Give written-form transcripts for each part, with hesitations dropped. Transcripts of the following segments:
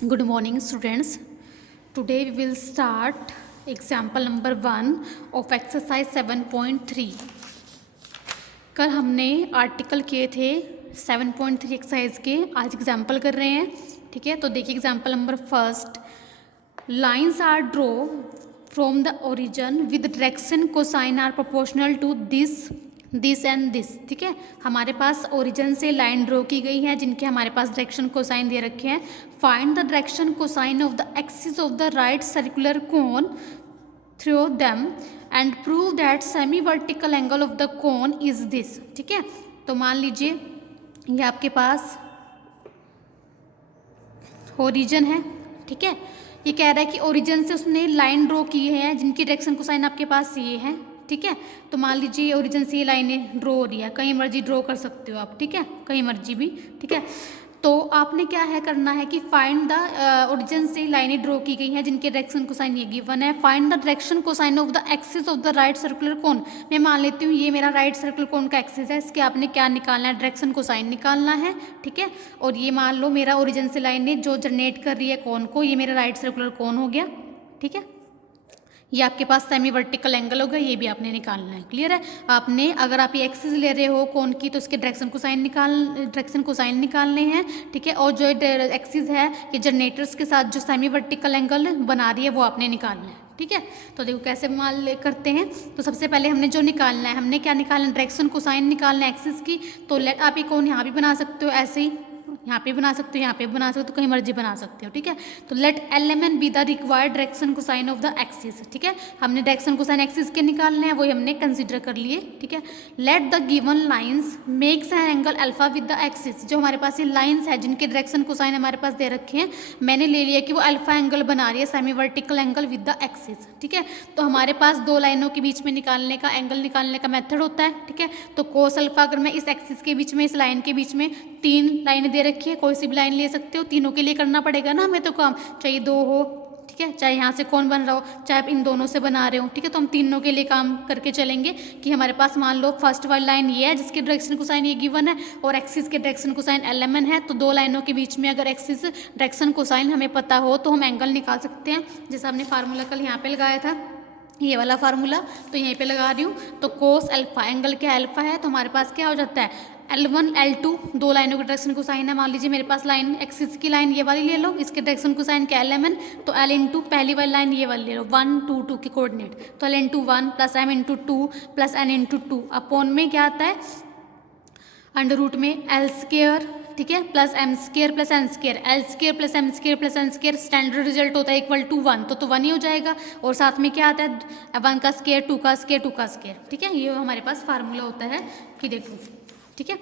Good morning, students. Today we will start example number 1 of exercise 7.3. कल हमने article किए थे 7.3 एक्सरसाइज के, आज एग्जाम्पल कर रहे हैं. ठीक है, तो देखिए example number first. Lines are draw from the origin with direction cosine are proportional to this and this. ठीक है, हमारे पास ओरिजिन से लाइन ड्रॉ की गई है जिनके हमारे पास डायरेक्शन कोसाइन दे रखे हैं. Find the direction cosine of the axis of the right circular cone through them and prove that semi vertical angle of the cone is this. ठीक है, तो मान लीजिए ये आपके पास ओरिजिन है. ठीक है, ये कह रहा है कि ओरिजिन से उसने लाइन ड्रॉ की है जिनकी डायरेक्शन कोसाइन आपके पास ये है. ठीक है, तो मान लीजिए ओरिजिन से ये लाइनें ड्रॉ हो रही है, कहीं मर्जी ड्रॉ कर सकते हो आप. ठीक है, कहीं मर्जी भी. ठीक है, तो आपने क्या है करना है कि फाइंड द ओरिजिन से लाइनें ड्रॉ की गई हैं जिनके डायरेक्शन कोसाइन ये गिवन है. Find the direction cosine of the axis of the right circular कोन. मैं मान लेती हूँ ये मेरा राइट सर्कुलर कोन का एक्सिस है, इसके आपने क्या निकालना है, डायरेक्शन कोसाइन निकालना है. ठीक है, और ये मान लो मेरा ओरिजिन से लाइनें जो जनरेट कर रही है कोन को, ये मेरा राइट सर्कुलर कोन हो गया. ठीक है, ये आपके पास सेमी वर्टिकल एंगल होगा, ये भी आपने निकालना है. क्लियर है. आपने अगर आप ये एक्सिस ले रहे हो कोन की तो इसके डायरेक्शन कोसाइन निकालने हैं. ठीक है, और जो एक्सिस है ये जनरेटर्स के साथ जो सेमी वर्टिकल एंगल बना रही है वो आपने निकालना है. ठीक है, तो देखो कैसे करते हैं. तो सबसे पहले हमने जो निकालना है, हमने क्या निकालना है, डायरेक्शन कोसाइन निकालना है एक्सिस की. तो लेट आप ये कोन यहाँ भी बना सकते हो, ऐसे ही यहाँ पे बना सकते हो, यहाँ पे बना सकते हो, कहीं मर्जी बना सकते हो. ठीक है, तो let LMN be the required direction cosine of the axis. ठीक है, हमने डायरेक्शन कोसाइन एक्सिस के निकालने हैं, वही हमने कंसीडर कर लिए. ठीक है, let the given lines makes an angle alpha with the axis. जो हमारे पास ये लाइंस है जिनके डायरेक्शन कोसाइन हमारे पास दे रखे हैं, मैंने ले लिया कि वो अल्फा एंगल बना रही है, semi vertical angle with the axis. ठीक है, तो हमारे पास दो लाइनों के बीच में निकालने का एंगल निकालने का मेथड होता है. ठीक है, तो कोस अल्फा, अगर मैं इस एक्सिस के बीच में, इस लाइन के बीच में 3 लाइनें दे रखी है, कोई सी भी लाइन ले सकते हो, तीनों के लिए करना पड़ेगा ना हमें तो काम, चाहे 2 हो. ठीक है, चाहे यहाँ से कौन बन रहा हो, चाहे आप इन दोनों से बना रहे हो. ठीक है, तो हम तीनों के लिए काम करके चलेंगे कि हमारे पास मान लो फर्स्ट वाली लाइन ये है जिसके डायरेक्शन कोसाइन ये गिवन है और एक्सिस के डायरेक्शन कोसाइन LMN है. तो दो लाइनों के बीच में अगर एक्सिस डायरेक्शन कोसाइन हमें पता हो तो हम एंगल निकाल सकते हैं. जैसा हमने फार्मूला कल यहाँ पे लगाया था, ये वाला फार्मूला, तो यहीं पे लगा रही हूँ. तो कोस अल्फा, एंगल क्या अल्फा है, तो हमारे पास क्या हो जाता है, L1 L2 दो लाइनों के डायरेक्शन कोसाइन है. मान लीजिए मेरे पास लाइन एक्सिस की लाइन ये वाली ले लो, इसके डायरेक्शन कोसाइन क्या LMN, तो L इंटू पहली वाली लाइन ये वाली ले लो, 1 2 2 के कोऑर्डिनेट, तो L into 1 plus M into 2 plus N into 2 upon में क्या आता है, अंडर रूट में L स्क्वायर. ठीक है, plus M square plus N square, L square plus M square plus N square, standard result होता है इक्वल टू 1, तो 1 ही हो जाएगा. और साथ में क्या आता है, 1 का स्क्वायर, 2 का स्क्वायर, 2 का स्क्वायर. ठीक है, ये हमारे पास फार्मूला होता है कि देखो. ठीक है,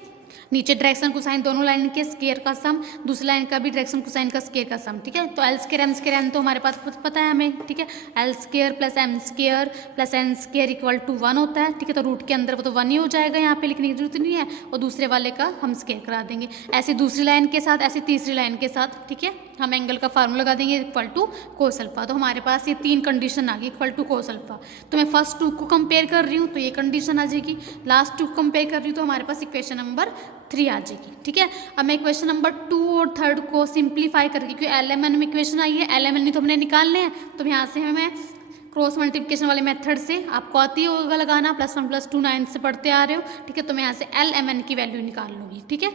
नीचे डायरेक्शन कोसाइन दोनों लाइन के स्क्वायर का सम, दूसरी लाइन का भी डायरेक्शन कोसाइन का स्क्वायर का सम. ठीक है, तो L square M square N तो हमारे पास पता है हमें. ठीक है, L square plus M square plus N square equal to 1 होता है. ठीक है, तो रूट के अंदर वो तो 1 ही हो जाएगा, यहाँ पे लिखने की जरूरत नहीं है, और दूसरे वाले का हम स्क्वायर करा देंगे. ऐसे दूसरी लाइन के साथ, ऐसे तीसरी लाइन के साथ. ठीक है, हम एंगल का फार्मूला लगा देंगे इक्वल टू कोस अल्फा. तो हमारे पास ये 3 कंडीशन आ गई इक्वल टू कोस अल्फा. तो मैं फर्स्ट 2 को कंपेयर कर रही हूँ तो ये कंडीशन आ जाएगी, लास्ट 2 को कंपेयर कर रही हूँ तो हमारे पास इक्वेशन नंबर 3 आ जाएगी. ठीक है, अब मैं इक्वेशन नंबर 2 और 3 को सिंप्लीफाई करके, क्योंकि LMN में इक्वेशन आई है, LMN नहीं तो हमने निकालने हैं, तो यहाँ से हमें क्रॉस मल्टीप्लिकेशन वाले मेथड से, आपको आती होगा लगाना, +1 +2 9 से पढ़ते आ रहे हो. ठीक है, तो मैं यहाँ से LMN की वैल्यू निकाल लूँगी. ठीक है,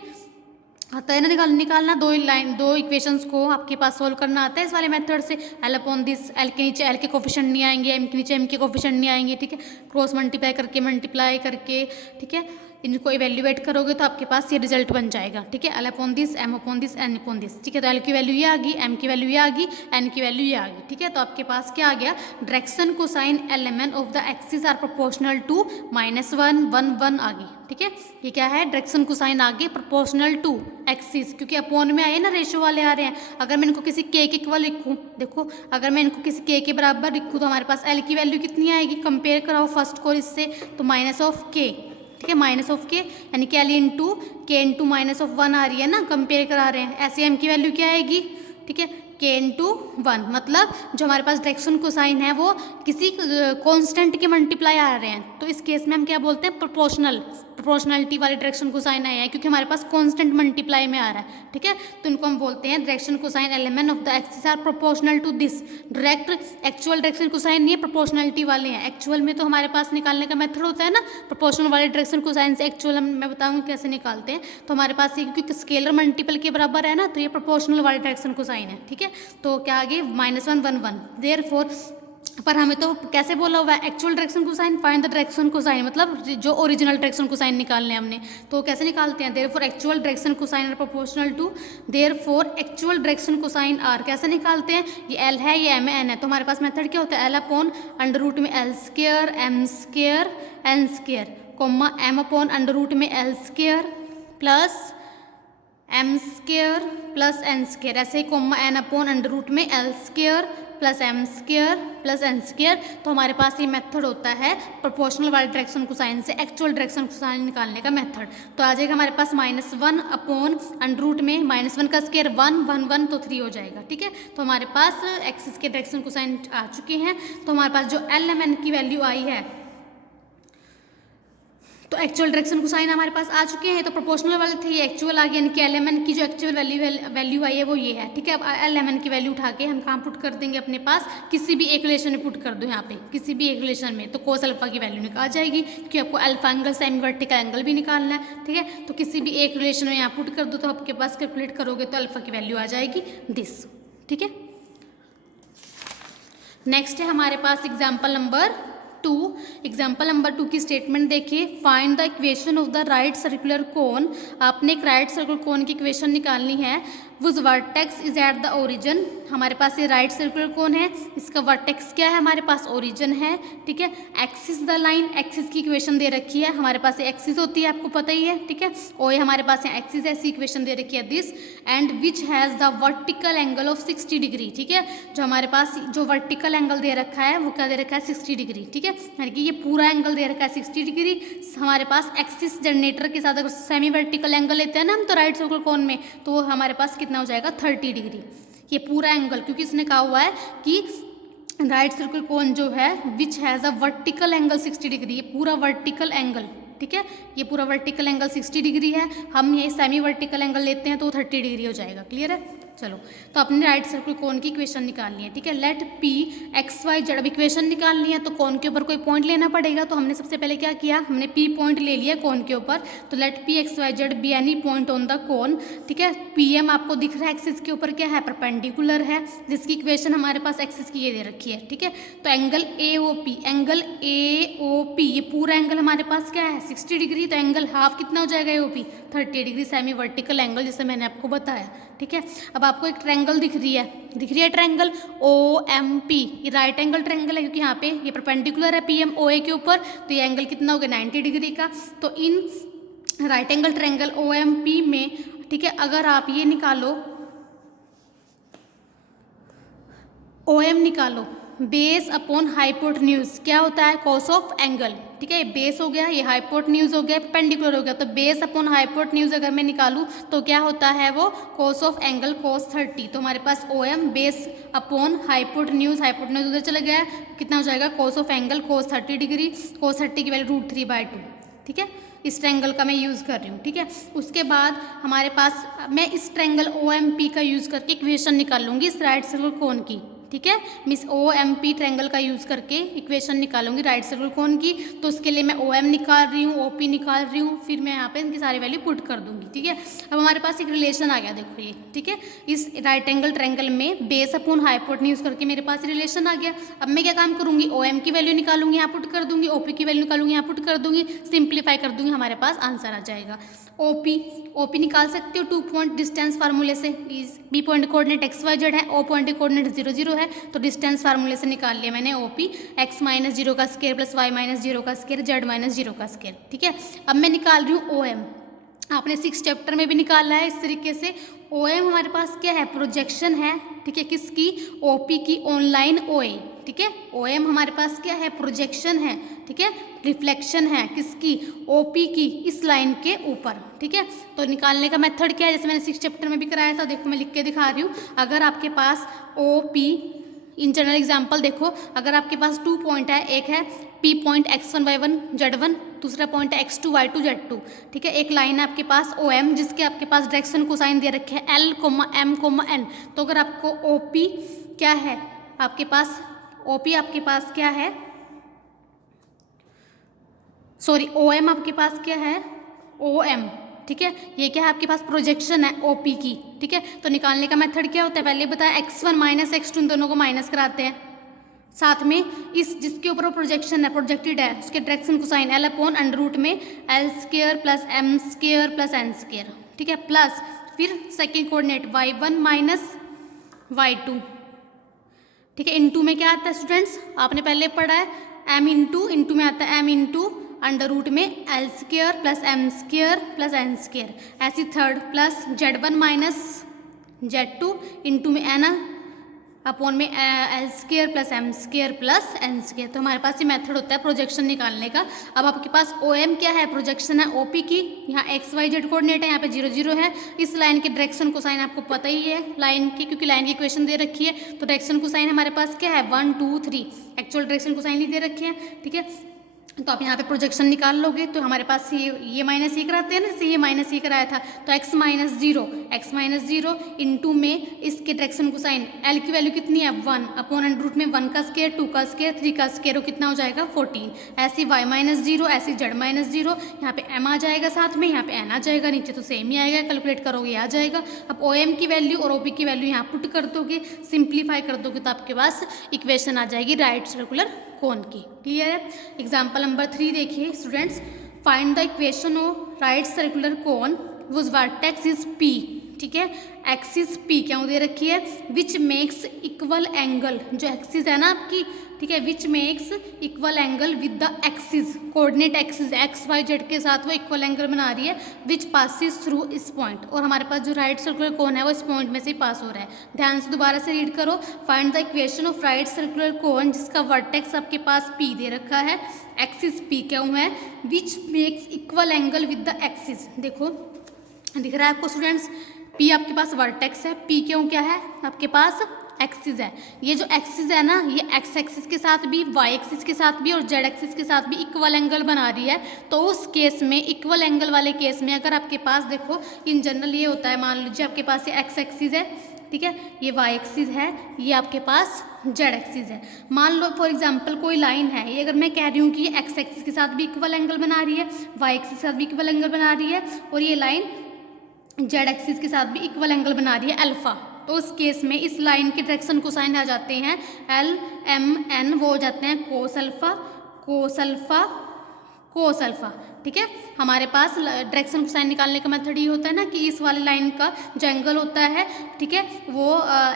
आता है ना निकालना, दो इक्वेशंस को आपके पास सोल्व करना आता है इस वाले मेथड से. L अपॉन दिस, L के नीचे L के कोफिशिएंट नहीं आएंगे, M के नीचे M के कोफिशिएंट नहीं आएंगे. ठीक है, क्रॉस मल्टीप्लाई करके. ठीक है, इनको इवेल्युएट करोगे तो आपके पास ये रिजल्ट बन जाएगा. ठीक है, L upon this, M upon this, N upon this. ठीक है, तो L की वैल्यू ये आ गई, M की वैल्यू ये आ गई, N की वैल्यू ये आ गई. ठीक है, तो आपके पास क्या आ गया, direction cosine LMN of the axis are proportional to -1 1 1 आ गई. ठीक है, ये क्या है, डायरेक्शन कोसाइन आ गई प्रोपोर्शनल टू एक्सिस, क्योंकि अपॉन में आए ना, रेशियो वाले आ रहे हैं. अगर मैं इनको किसी के इक्वल लिखूँ, देखो अगर मैं इनको किसी के बराबर लिखूँ तो हमारे पास L की वैल्यू कितनी आएगी, कंपेयर कराओ फर्स्ट को इससे, तो -k. ठीक है, -k यानी कि L इंटू K इंटू -1 आ रही है ना, कंपेयर करा रहे हैं. ऐसे M की वैल्यू क्या आएगी, ठीक है, k इंटू 1, मतलब जो हमारे पास डायरेक्शन कोसाइन है वो किसी कांस्टेंट के मल्टीप्लाई आ रहे हैं, तो इस केस में हम क्या बोलते हैं, प्रोपोर्शनलिटी वाले डायरेक्शन कोसाइन आए हैं, क्योंकि हमारे पास कांस्टेंट मल्टीप्लाई में आ रहा है, ठीक है। तो इनको हम बोलते हैं direction cosine element of the axis are proportional to this. Direct actual direction cosine नहीं है, प्रोपोर्शनलिटी वाले हैं। एक्चुअल में तो हमारे पास निकालने का मेथड होता है ना, प्रोपोर्शनल वाले डायरेक्शन कोसाइन से एक्चुअल मैं बताऊंगी कैसे निकालते हैं। तो हमारे पास ये क्योंकि स्केलर मल्टीपल के बराबर है ना, तो ये प्रोपोर्शनल वाले डायरेक्शन कोसाइन है, ठीक है। तो क्या आगे -1 1 1, देयरफॉर पर हमें तो कैसे बोला हुआ है, actual direction cosine find the direction cosine, मतलब जो ओरिजिनल डायरेक्शन कोसाइन निकालने हमने, तो कैसे निकालते हैं, therefore actual direction cosine are proportional to, therefore actual direction cosine are कैसे निकालते हैं, ये एल है, ये एम एन है, तो हमारे पास मेथड क्या होता है, एल अपॉन अंडर रूट में L square M square N square, comma M upon under root में L square plus M square plus N square, ऐसे ही comma N upon under root में L square plus M square plus N square. तो हमारे पास ये method होता है प्रोपोर्शनल वाले डायरेक्शन कोसाइन से एक्चुअल डायरेक्शन कोसाइन निकालने का मेथड। तो आ जाएगा हमारे पास -1 अपॉन अंडर रूट में -1 का स्क्वायर 1 1 1, तो 3 हो जाएगा, ठीक है। तो हमारे पास एक्सिस के डायरेक्शन कोसाइन आ चुके हैं। तो हमारे पास जो एल एम एन की वैल्यू आई है, तो एक्चुअल डायरेक्शन कोसाइन हमारे पास आ चुके हैं, तो प्रोपोर्शनल वाले थे, ये एक्चुअल आ गया, यानी कि एल एम एन की जो एक्चुअल वैल्यू आई है वो ये है, ठीक है। अब एल एम एन की वैल्यू उठा के हम कहाँ पुट कर देंगे, अपने पास किसी भी एक रिलेशन में पुट कर दो, यहाँ पे किसी भी एक रिलेशन में, तो कोस अल्फा की वैल्यू निकाल जाएगी, क्योंकि आपको alpha angle semi vertical angle भी निकालना है, ठीक है। तो किसी भी एक रिलेशन में यहाँ पुट कर दो, तो आपके पास कैलकुलेट करोगे तो अल्फा की वैल्यू आ जाएगी दिस, ठीक है। नेक्स्ट है हमारे पास एग्जाम्पल नंबर 2। एग्जाम्पल नंबर 2 की स्टेटमेंट देखिए, find the equation of the right circular cone. आपने एक राइट सर्कुलर कोन की इक्वेशन निकालनी है, which vertex is at the origin. हमारे पास ये राइट सर्कुलर कोन है, इसका वर्टेक्स क्या है, हमारे पास ओरिजिन है, ठीक है। एक्सिस द लाइन, एक्सिस की इक्वेशन दे रखी है, हमारे पास ये एक्सिस होती है, आपको पता ही है, ठीक है। और ये हमारे पास यहाँ एक्सिस ऐसी इक्वेशन दे रखी है this, and which has the vertical angle of 60 degree, ठीक है। जो हमारे पास जो वर्टिकल एंगल दे रखा है वो क्या दे रखा है, 60 डिग्री, ठीक है। यानी कि ये पूरा एंगल दे रखा है 60 डिग्री। हमारे पास एक्सिस जनरेटर के साथ अगर सेमी वर्टिकल एंगल लेते हैं ना हम, तो राइट सर्कुलर कोन में, तो हमारे पास कितना हो जाएगा, 30 डिग्री। ये पूरा एंगल, क्योंकि इसने कहा हुआ है कि राइट सर्कुलर कोन जो है which has a vertical angle 60 degree, ये पूरा वर्टिकल एंगल, ठीक है। ये पूरा वर्टिकल एंगल 60 डिग्री है, हम ये सेमी वर्टिकल एंगल लेते हैं तो 30 डिग्री हो जाएगा, क्लियर है। चलो, तो अपने राइट सर्कुलर कोन की इक्वेशन निकालनी है, ठीक है। Let P X Y Z, अब इक्वेशन निकालनी है तो कोन के ऊपर कोई पॉइंट लेना पड़ेगा, तो हमने सबसे पहले क्या किया, हमने पी पॉइंट ले लिया कोन के ऊपर। तो let P X Y Z be any point on the cone, ठीक है। पी एम आपको दिख रहा है एक्सिस के ऊपर क्या है, परपेंडिकुलर है, जिसकी इक्वेशन हमारे पास एक्सिस की ये दे रखी है, ठीक है। तो angle A O P, angle A O P, ये पूरा एंगल हमारे पास क्या है, 60 डिग्री। तो एंगल हाफ कितना हो जाएगा, A O P 30 degree, semi vertical angle, जैसे मैंने आपको बताया, ठीक है। अब आपको एक ट्रायंगल दिख रही है ट्रायंगल ओ एम पी, ये राइट एंगल ट्रायंगल है, क्योंकि यहाँ पे ये परपेंडिकुलर है पी एम ओ ए के ऊपर, तो ये एंगल कितना हो गया, 90 डिग्री का। तो in right angle triangle O M P में, ठीक है, अगर आप ये निकालो ओ एम निकालो, बेस अपॉन हाइपोटेन्यूज क्या होता है, कॉस ऑफ एंगल, ठीक है। ये बेस हो गया, ये हाइपोटेन्यूज हो गया, परपेंडिकुलर हो गया। तो बेस अपॉन हाइपोटेन्यूज अगर मैं निकालूं तो क्या होता है वो, कॉस ऑफ एंगल cos 30। तो हमारे पास O M base upon hypotenuse, hypotenuse उधर चला गया, कितना हो जाएगा, cos of angle cos 30 degree, cos 30 की वैल्यू √3/2, ठीक है। इस ट्रायंगल का मैं यूज़ कर रही हूँ, ठीक है। उसके बाद हमारे पास मैं इस ट्रायंगल ओ एम पी का यूज़ करके इक्वेशन निकाल लूँगी इस राइट सर्कुलर कोन की, ठीक है। मिस ओ एम पी ट्रायंगल का यूज़ करके इक्वेशन निकालूंगी राइट सर्कुलर कोन की। तो उसके लिए मैं ओ एम निकाल रही हूँ, ओ पी निकाल रही हूँ, फिर मैं यहाँ पे इनकी सारी वैल्यू पुट कर दूंगी, ठीक है। अब हमारे पास एक रिलेशन आ गया, देखो ये, ठीक है। इस राइट एंगल ट्रायंगल में बेस अपॉन हाइपोटेन्यूज करके मेरे पास रिलेशन आ गया। अब मैं क्या काम करूँगी, ओ एम की वैल्यू निकालूंगी, यहाँ पुट कर दूंगी, ओ पी की वैल्यू निकालूंगी, यहाँ पुट कर दूंगी, सिंप्लीफाई कर दूंगी, हमारे पास आंसर आ जाएगा। ओ पी निकाल सकते हो 2 पॉइंट डिस्टेंस फार्मूले से, B point coordinate X Y Z है, ओ पॉइंट कोऑर्डिनेट 0 0 है, तो डिस्टेंस फार्मूले से निकाल लिया मैंने ओ पी, एक्स माइनस 0 का स्क्वायर प्लस वाई माइनस 0 का स्क्वायर जेड माइनस 0 का स्क्वायर, ठीक है। अब मैं निकाल रही हूँ ओ एम, आपने 6 चैप्टर में भी निकाला है इस तरीके से। ओ एम हमारे पास क्या है, प्रोजेक्शन है, ठीक है, किसकी, ओ पी की ऑन लाइन ओ ए, ठीक है। ओ एम हमारे पास क्या है, प्रोजेक्शन है, ठीक है, रिफ्लेक्शन है किसकी, ओ पी की, इस लाइन के ऊपर, ठीक है। तो निकालने का मेथड क्या है, जैसे मैंने 6 चैप्टर में भी कराया था, देखो मैं लिख के दिखा रही हूँ। अगर आपके पास O P, in general example देखो, अगर आपके पास 2 पॉइंट है, एक है P point x1 y1 z1, दूसरा पॉइंट है x2 y2 z2, ठीक है। एक लाइन है आपके पास OM जिसके आपके पास डायरेक्शन कोसाइन दे रखे हैं L, M, N। तो अगर आपको OP क्या है आपके पास, OP आपके पास क्या है, सॉरी OM आपके पास क्या है, OM, ठीक है। ये क्या है आपके पास, प्रोजेक्शन है OP की, ठीक है। तो निकालने का मेथड क्या होता है, पहले बताया x1 माइनस x2, इन दोनों को माइनस कराते हैं, साथ में इस जिसके ऊपर वो प्रोजेक्शन है, प्रोजेक्टेड है, उसके direction cosine L upon under root में L² plus M² plus N², ठीक है। प्लस फिर second coordinate y1 minus y2, ठीक है। इंटू में क्या आता है स्टूडेंट्स, आपने पहले पढ़ा है m इंटू में आता है m इंटू अंडर रूट में L² plus M² plus N²। ऐसी third plus z1 minus z2 into में n अपॉन में L² plus M² plus N²। तो हमारे पास ये मेथड होता है प्रोजेक्शन निकालने का। अब आपके पास OM क्या है, प्रोजेक्शन है OP की, यहाँ XYZ कोऑर्डिनेट है, यहाँ पे 0 0 है। इस लाइन के डायरेक्शन कोसाइन आपको पता ही है लाइन की, क्योंकि लाइन की इक्वेशन दे रखी है। तो डायरेक्शन कोसाइन हमारे पास क्या है, 1 2 3, एक्चुअल डायरेक्शन कोसाइन नहीं दे रखे हैं, ठीक है। तो आप यहाँ पे प्रोजेक्शन निकाल लोगे तो हमारे पास ये माइनस ये कराते हैं ना, जैसे ये माइनस ये कराया था, तो x माइनस जीरो इंटू में इसके डायरेक्शन को साइन L की वैल्यू कितनी है 1 अपॉन अंडर रूट में 1 का स्क्वायर 2 का स्क्वायर 3 का स्क्वायर, वो कितना हो जाएगा 14। ऐसे y माइनस जीरो, ऐसे z माइनस जीरो, यहाँ पे m आ जाएगा साथ में, यहाँ पे n आ जाएगा, नीचे तो सेम ही आएगा, कैलकुलेट करोगे आ जाएगा। अब OM की वैल्यू और OP की वैल्यू यहाँ पुट कर दोगे, सिंप्लीफाई कर दोगे तो आपके पास इक्वेशन आ जाएगी राइट सर्कुलर कोन की। क्लियर है। एग्जाम्पल नंबर 3 देखिए students, find the equation of right circular cone was vertex is P, ठीक है। एक्सिस P क्यों दे रखी है, विच मेक्स इक्वल एंगल, जो एक्सिस है ना आपकी, ठीक है, which makes equal angle with the axis, coordinate axis XYZ के साथ वो इक्वल एंगल बना रही है, विच पासिस थ्रू इस पॉइंट। और हमारे पास जो राइट सर्कुलर कोन है वो इस पॉइंट में से ही पास हो रहा है। ध्यान से दोबारा से रीड करो, find the equation of right circular कोन जिसका वर्टेक्स आपके पास P दे रखा है, एक्सिस P क्यों है, which makes equal angle with the axis. देखो दिख रहा है आपको स्टूडेंट्स, P आपके पास वर्टेक्स है, P क्यों क्या है आपके पास एक्सिस है। ये जो एक्सिस है ना, ये एक्स एक्सिस के साथ भी, वाई एक्सिस के साथ भी और जेड एक्सिस के साथ भी इक्वल एंगल बना रही है। तो उस केस में, इक्वल एंगल वाले केस में, अगर आपके पास देखो इन जनरल ये होता है, मान लीजिए आपके पास ये एक्स एक्सिस है, ठीक है, ये वाई एक्सिस है, ये आपके पास जेड एक्सिस है। मान लो फॉर एग्जांपल कोई लाइन है, ये अगर मैं कह रही हूँ कि ये एक्स एक्सिस के साथ भी इक्वल एंगल बना रही है, वाई एक्सिस के साथ भी इक्वल एंगल बना रही है, और ये लाइन जेड एक्सिस के साथ भी इक्वल एंगल बना रही है अल्फा, तो उस केस में इस लाइन के डायरेक्शन कोसाइन आ जाते हैं L M N, वो हो जाते हैं cos alpha cos alpha cos alpha, ठीक है। हमारे पास डायरेक्शन कोसाइन निकालने का मेथड ये होता है ना कि इस वाले लाइन का जो एंगल होता है, ठीक है, वो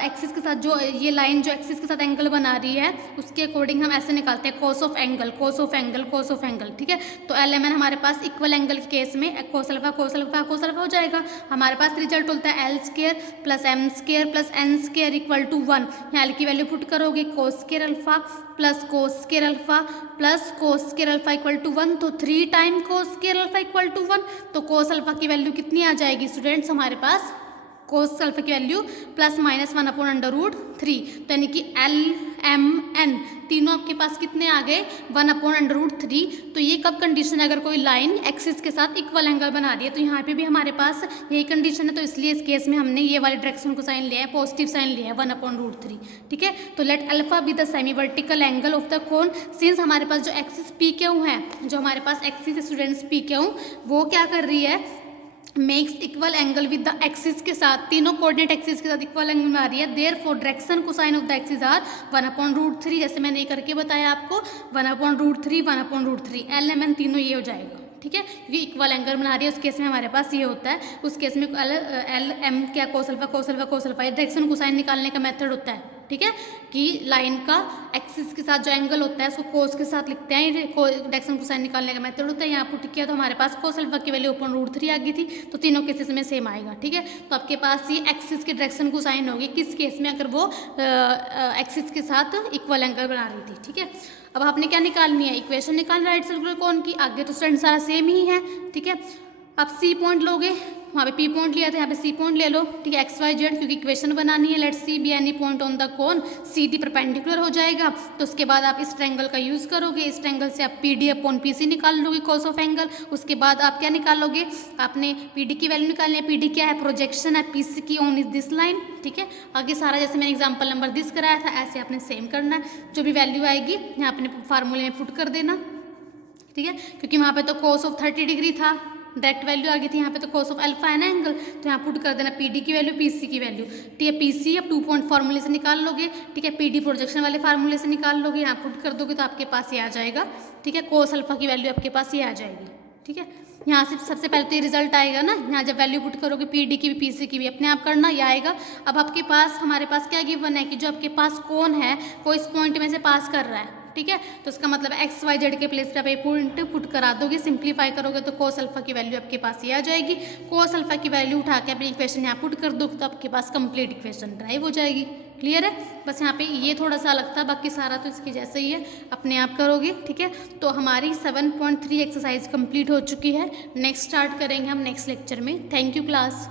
एक्सिस के साथ, जो ये लाइन जो एक्सिस के साथ एंगल बना रही है उसके अकॉर्डिंग हम ऐसे निकालते हैं cos of angle cos of angle cos of angle, ठीक है। तो L M N हमारे पास इक्वल एंगल के केस में कोस अल्फा हो जाएगा। हमारे पास रिजल्ट होता है L² plus M² plus N² equal to 1। यहाँ L की वैल्यू पुट करोगे cos square alpha plus cos square alpha plus cos square alpha equal to 1, तो 3 time cos square alpha equal to 1। तो कोस अल्फा की वैल्यू कितनी आ जाएगी स्टूडेंट्स हमारे पास, कोस अल्फा की value plus minus 1 upon under root 3, तो यानी कि L M N तीनों आपके पास कितने आ गए 1 अपॉन अंडर रूट 3। तो ये कब कंडीशन है, अगर कोई लाइन एक्सिस के साथ इक्वल एंगल बना रही है, तो यहाँ पे भी हमारे पास यही कंडीशन है। तो इसलिए इस केस में हमने ये वाले डायरेक्शन को साइन लिया है, पॉजिटिव साइन लिया है 1 अपॉन रूट 3, ठीक है। तो let alpha be the semi vertical angle of the cone, since हमारे पास जो एक्सिस P क्यों है, जो हमारे पास एक्सिस स्टूडेंट्स P क्यों, वो क्या कर रही है, makes equal angle with the axis के साथ, तीनों कोऑर्डिनेट एक्सिस के साथ इक्वल एंगल बना रही है। Therefore direction cosine of the axis are 1 upon root 3, जैसे मैंने ये करके बताया आपको 1 upon root 3 1 upon root 3, L M N तीनों ये हो जाएगा, ठीक है, क्योंकि इक्वल एंगल बना रही है। उस केस में हमारे पास ये होता है, उस केस में L M क्या कोस अल्फा ये डायरेक्शन कोसाइन निकालने का मेथड होता है। ठीक है, कि लाइन का एक्सिस के साथ जो एंगल होता है उसको कोस के साथ लिखते हैं, डायरेक्शन कोसाइन निकालने का मेथड होता है। यहाँ पुट किया तो हमारे पास कोस अल्फा की वैल्यू ऊपर √3 आ गई थी, तो तीनों केसेस में सेम आएगा। ठीक है, तो आपके पास ये एक्सिस की डायरेक्शन कोसाइन होगी किस केस में, अगर वो एक्सिस के साथ इक्वल एंगल बना रही थी। ठीक है, अब आपने क्या निकालनी है, इक्वेशन निकालनी राइट सर्कुलर कोन की। आगे तो स्टूडेंट सारा सेम ही है। ठीक है, आप सी पॉइंट लोगे, वहाँ पे पी पॉइंट लिया था, यहाँ पे सी पॉइंट ले लो। ठीक है, एक्स वाई जेड क्योंकि इक्वेशन बनानी है। Let's C be any point on the cone C D perpendicular हो जाएगा। तो उसके बाद आप इस ट्रायंगल का यूज़ करोगे, इस ट्रायंगल से आप P D upon P C निकाल लोगे कॉस ऑफ एंगल। उसके बाद आप क्या निकालोगे, आपने पी डी की वैल्यू निकालनी है। पी डी क्या है, प्रोजेक्शन है पी सी की ऑन इज दिस लाइन। ठीक है, आगे सारा जैसे मैंने एग्जाम्पल नंबर दिस कराया था ऐसे आपने सेम करना है। जो भी वैल्यू आएगी यहाँ अपने फार्मूले में पुट कर देना। ठीक है, क्योंकि वहाँ पे तो cos ऑफ 30 डिग्री था, डायरेक्ट वैल्यू आ गई थी। यहाँ पे तो cos ऑफ अल्फा है ना एंगल, तो यहाँ पुट कर देना पी डी की वैल्यू पी सी की वैल्यू। ठीक है, पी सी अब 2 पॉइंट फार्मूले से निकाल लोगे। ठीक है, पी डी प्रोजेक्शन वाले फार्मूले से निकाल लोगे, यहाँ पुट कर दोगे तो आपके पास ये आ जाएगा। ठीक है, cos अल्फा की वैल्यू आपके पास ये आ जाएगी। ठीक है, यहाँ से सबसे पहले तो ये रिजल्ट आएगा ना, यहाँ जब वैल्यू पुट करोगे पी डी की भी पी सी की भी अपने आप करना, ये आएगा। अब आपके पास हमारे पास क्या गिवन है कि जो आपके पास कौन है वो इस पॉइंट में से पास कर रहा है। ठीक है, तो इसका मतलब एक्स वाई जेड के प्लेस पे आप ये पॉइंट पुट करा दोगे, सिंप्लीफाई करोगे तो cos अल्फा की वैल्यू आपके पास ये आ जाएगी। cos अल्फा की वैल्यू उठा के अपनी इक्वेशन यहाँ पुट कर दो तो आपके पास कंप्लीट इक्वेशन ड्राइव हो जाएगी। क्लियर है, बस यहाँ पे ये थोड़ा सा अलग था, बाकी सारा तो इसके जैसे ही है, अपने आप करोगे। ठीक है, तो हमारी 7.3 एक्सरसाइज कंप्लीट हो चुकी है। नेक्स्ट स्टार्ट करेंगे हम नेक्स्ट लेक्चर में। Thank you class.